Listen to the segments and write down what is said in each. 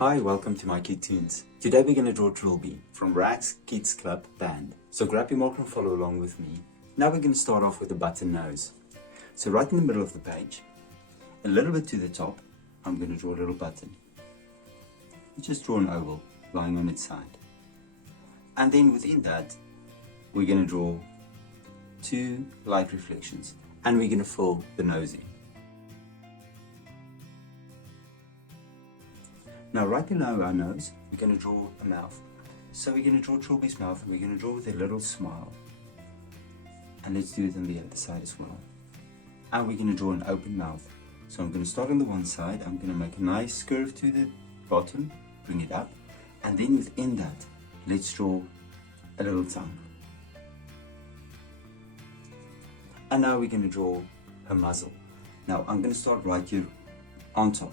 Hi, welcome to mycutetoons. Today we're going to draw Trilby from Rags Kids Club Band. So grab your marker and follow along with me. Now we're going to start off with the button nose. So right in the middle of the page, a little bit to the top, I'm going to draw a little button. You just draw an oval lying on its side. And then within that, we're going to draw two light reflections and we're going to fill the nose in. Now right below our nose, we're going to draw a mouth. So we're going to draw Trilby's mouth and we're going to draw with a little smile. And let's do it on the other side as well. And we're going to draw an open mouth. So I'm going to start on the one side, I'm going to make a nice curve to the bottom, bring it up. And then within that, let's draw a little tongue. And now we're going to draw her muzzle. Now I'm going to start right here on top.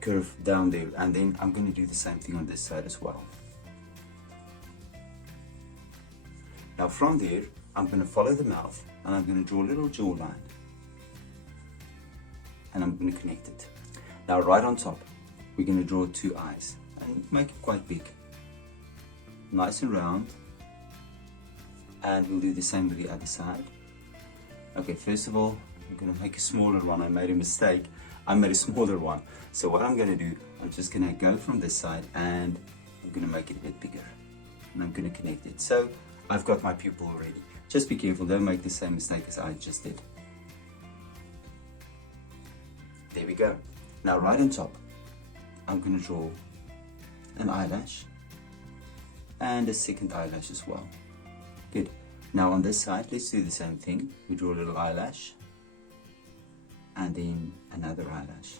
Curve down there, and then I'm going to do the same thing on this side as well. Now from there, I'm going to follow the mouth and I'm going to draw a little jawline and I'm going to connect it. Now right on top, we're going to draw two eyes and make it quite big, nice and round, and we'll do the same with the other side. Okay, first of all, I'm going to make a smaller one. I made a mistake. I made a smaller one. So what I'm going to do, I'm just going to go from this side and I'm going to make it a bit bigger. And I'm going to connect it. So I've got my pupil already. Just be careful, don't make the same mistake as I just did. There we go. Now right on top, I'm going to draw an eyelash and a second eyelash as well. Good. Now on this side, let's do the same thing. We draw a little eyelash and then another eyelash.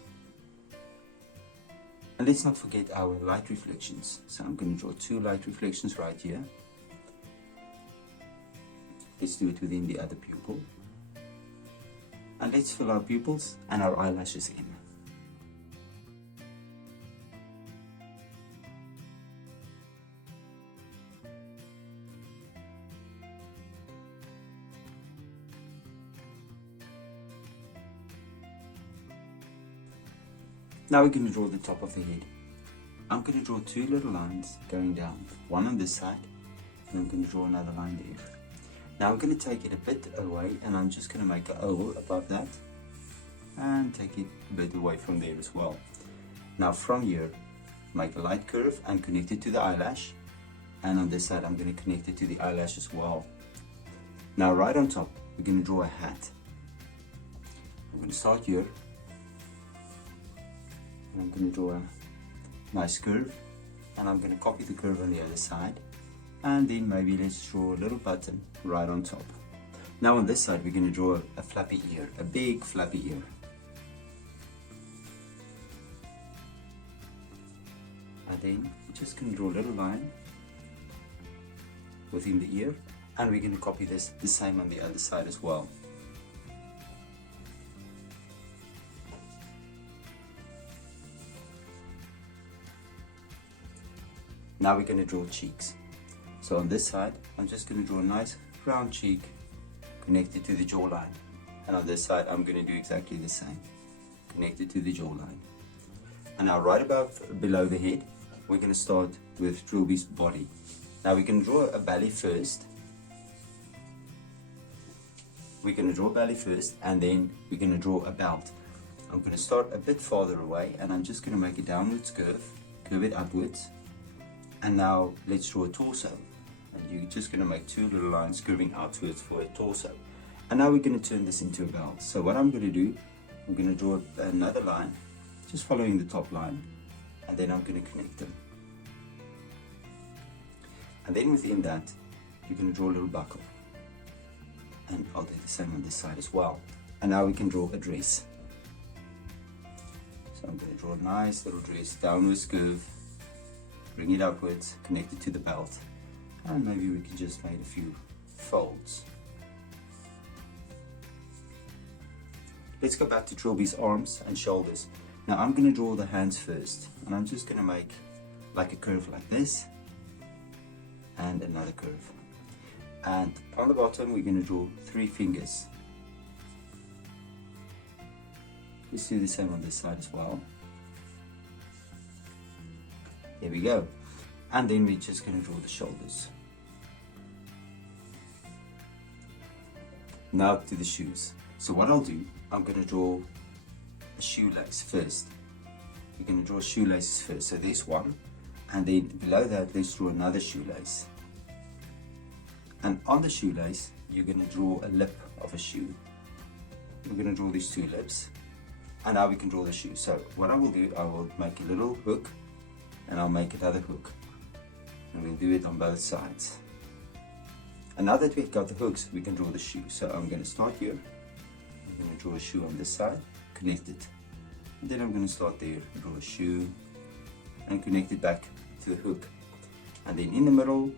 And let's not forget our light reflections. So I'm going to draw two light reflections right here. Let's do it within the other pupil. And let's fill our pupils and our eyelashes in. Now we're going to draw the top of the head. I'm going to draw two little lines going down, one on this side, and I'm going to draw another line there. Now I'm going to take it a bit away and I'm just going to make an oval above that and take it a bit away from there as well. Now from here, make a light curve and connect it to the eyelash, and on this side I'm going to connect it to the eyelash as well. Now right on top, we're going to draw a hat. I'm going to start here. I'm going to draw a nice curve and I'm going to copy the curve on the other side, and then maybe let's draw a little button right on top. Now on this side we're going to draw a flappy ear, a big flappy ear. And then we're just going to draw a little line within the ear, and we're going to copy this the same on the other side as well. Now we're going to draw cheeks. So on this side, I'm just going to draw a nice round cheek connected to the jawline. And on this side, I'm going to do exactly the same, connected to the jawline. And now right below the head, we're going to start with Trilby's body. Now we're going to draw a belly first. We're going to draw a belly first, and then we're going to draw a belt. I'm going to start a bit farther away, and I'm just going to make a downwards curve it upwards. And now let's draw a torso. And you're just going to make two little lines curving outwards for a torso. And now we're going to turn this into a belt. So what I'm going to do, I'm going to draw another line, just following the top line. And then I'm going to connect them. And then within that, you're going to draw a little buckle. And I'll do the same on this side as well. And now we can draw a dress. So I'm going to draw a nice little dress, downwards curve. Bring it upwards, connect it to the belt, and maybe we can just make a few folds. Let's go back to Trilby's arms and shoulders. Now I'm going to draw the hands first, and I'm just going to make like a curve like this, and another curve. And on the bottom we're going to draw 3 fingers. Let's do the same on this side as well. There we go. And then we're just going to draw the shoulders. Now to the shoes. So what I'll do, I'm going to draw a shoelace first. We're going to draw shoelaces first. So there's one. And then below that, let's draw another shoelace. And on the shoelace, you're going to draw a lip of a shoe. We're going to draw these two lips. And now we can draw the shoe. So what I will do, I will make a little hook. And I'll make another hook. And we'll do it on both sides. And now that we've got the hooks, we can draw the shoe. So I'm going to start here. I'm going to draw a shoe on this side, connect it. And then I'm going to start there, draw a shoe, and connect it back to the hook. And then in the middle,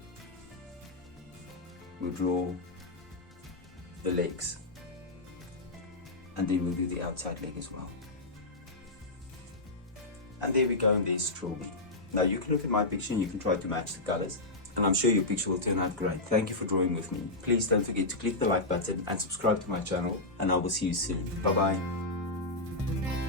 we'll draw the legs. And then we'll do the outside leg as well. And there we go, and there's Trilby. Now you can look at my picture and you can try to match the colors. And I'm sure your picture will turn out great. Thank you for drawing with me. Please don't forget to click the like button and subscribe to my channel. And I will see you soon. Bye bye.